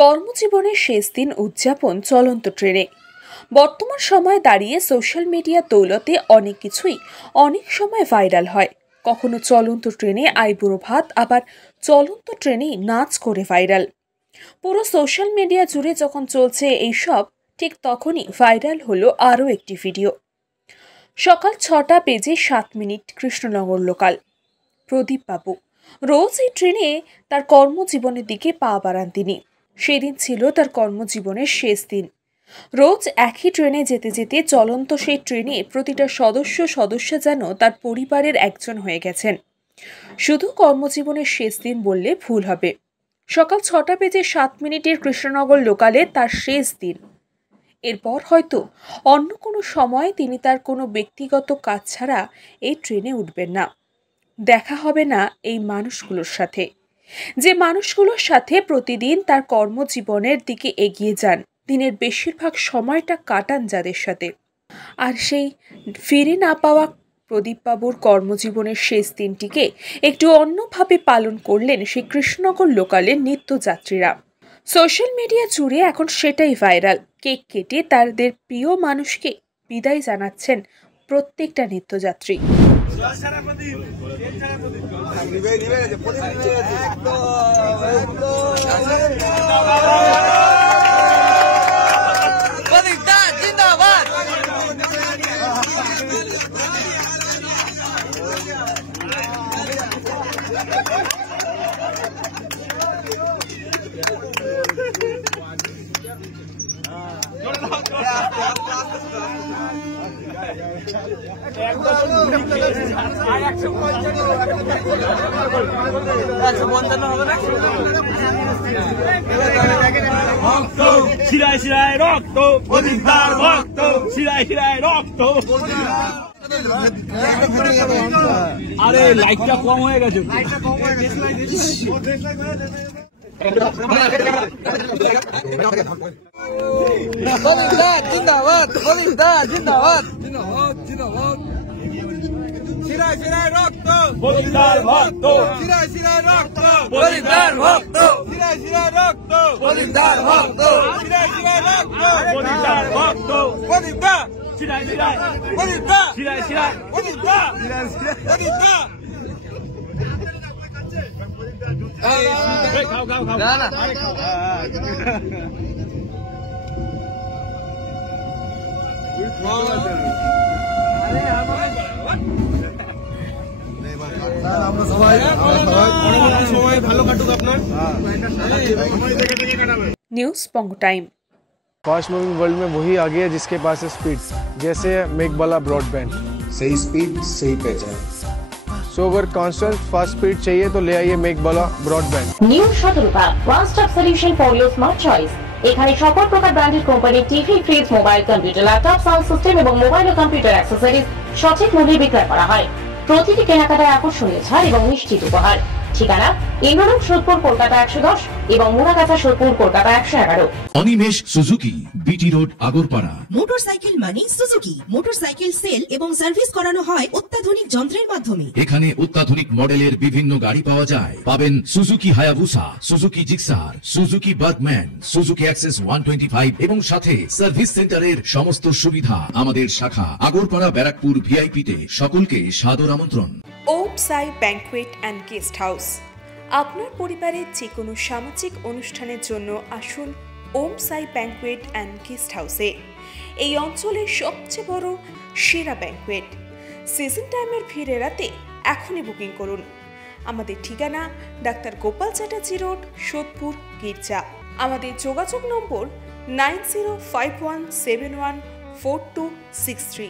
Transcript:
কর্মজীবনের শেষ দিন উদযাপন চলন্ত ট্রেনে। বর্তমান সময়ে দাঁড়িয়ে সোশ্যাল মিডিয়া দৌলতে অনেক কিছুই অনেক সময় ভাইরাল হয়। কখনো চলন্ত ট্রেনে আইবুড়ো ভাত, আবার চলন্ত ট্রেনেই নাচ করে ভাইরাল। পুরো সোশ্যাল মিডিয়া জুড়ে যখন চলছে এইসব, ঠিক তখনই ভাইরাল হলো আরও একটি ভিডিও। সকাল 6টা বেজে 7 মিনিট, কৃষ্ণনগর লোকাল। প্রদীপ বাবু রোজ এই ট্রেনে তার কর্মজীবনের দিকে পা বাড়ান তিনি। সেদিন ছিল তার কর্মজীবনের শেষ দিন। রোজ একই ট্রেনে যেতে যেতে চলন্ত সেই ট্রেনে প্রতিটা সদস্য যেন তার পরিবারের একজন হয়ে গেছেন। শুধু কর্মজীবনের শেষ দিন বললে ভুল হবে। সকাল 6টা বেজে 7 মিনিটের কৃষ্ণনগর লোকালে তার শেষ দিন। এরপর হয়তো অন্য কোনো সময় তিনি তার কোনো ব্যক্তিগত কাজ ছাড়া এই ট্রেনে উঠবেন না। দেখা হবে না এই মানুষগুলোর সাথে, যে মানুষগুলোর সাথে প্রতিদিন তার কর্মজীবনের দিকে এগিয়ে যান, দিনের বেশিরভাগ সময়টা কাটান যাদের সাথে। আর সেই ফিরে না পাওয়া প্রদীপবাবুর কর্মজীবনের শেষ দিনটিকে একটু অন্যভাবে পালন করলেন সেই কৃষ্ণনগর লোকালের নিত্যযাত্রীরা। সোশ্যাল মিডিয়া জুড়ে এখন সেটাই ভাইরাল। কেক কেটে তাদের প্রিয় মানুষকে বিদায় জানাচ্ছেন প্রত্যেকটা নিত্যযাত্রী। শিরায় শিরায় রক্ত, অধিকার ভক্ত, শিরায় শিরায় রক্ত। আরে লাইটটা কম হয়ে গেছে। জিন্দাবাদ, জিন্দাবাদ, জিন্দাবাদ। শিরায় শিরায় রক্ত, অধিকার ভক্ত, শিরায় শিরায় রক্ত, অধিকার ভক্ত, শিরায় শিরায় রক্ত, অধিকার ভক্ত, শিরায় শিরায় রক্ত, অধিকার ভক্ত, অধিকার, শিরায় শিরায়, অধিকার, শিরায় শিরায়, অধিকার, শিরায় শিরায়, অধিকার। খাও খাও খাও, না না news Pongo time. Fast moving world में वही आ गया जिसके पास है स्पीड, जैसे मेघबाला ब्रॉडबैंड। सही स्पीड सही पहचान। सो अगर कांस्टेंट फास्ट स्पीड चाहिए तो ले आइए Meghbala broadband. New Shatarupa one stop solution for your smart choice. এখানে সকল প্রকার ব্র্যান্ডেড কোম্পানির TV, fridge, mobile, computer, laptop, sound system এবং মোবাইল ও কম্পিউটার অ্যাক্সেসরিজ সঠিক মূল্যে বিক্রয় করা হয়। প্রতিটি কেনাকাটায় আকর্ষণীয় ছাড় এবং নিশ্চিত উপহার। ঠিকানা ইন্দ্রনগর, সোদপুর, কলকাতা 110 এবং Muragachha, Sodepur, Kolkata 111। Animesh Suzuki, BT road, Agarpara. Motorcycle মানে সুজুকি। মোটরসাইকেল সেল এবং সার্ভিস করানো হয় অত্যাধুনিক যন্ত্রের মাধ্যমে। এখানে অত্যাধুনিক মডেলের বিভিন্ন গাড়ি পাওয়া যায়। পাবেন Suzuki Hayabusa, Suzuki Gixxer, Suzuki Bergman, Suzuki access 125 এবং সাথে সার্ভিস সেন্টারের সমস্ত সুবিধা। আমাদের শাখা আগরপাড়া, ব্যারাকপুর ভিআইপি তে। সকলকে সাদর আমন্ত্রণ। ওম সাই ব্যাংকুয়েট অ্যান্ড গেস্ট হাউস। আপনার পরিবারের যে কোনো সামাজিক অনুষ্ঠানের জন্য আসুন ওম সাই ব্যাংকুয়েট অ্যান্ড গেস্ট হাউসে। এই অঞ্চলের সবচেয়ে বড় সেরা ব্যাংকুয়েট। সিজন টাইমের ভিড় এড়াতে এখনই বুকিং করুন। আমাদের ঠিকানা ডাক্তার গোপাল চ্যাটার্জি রোড, সোদপুর, গির্জা। আমাদের যোগাযোগ নম্বর 9051714263।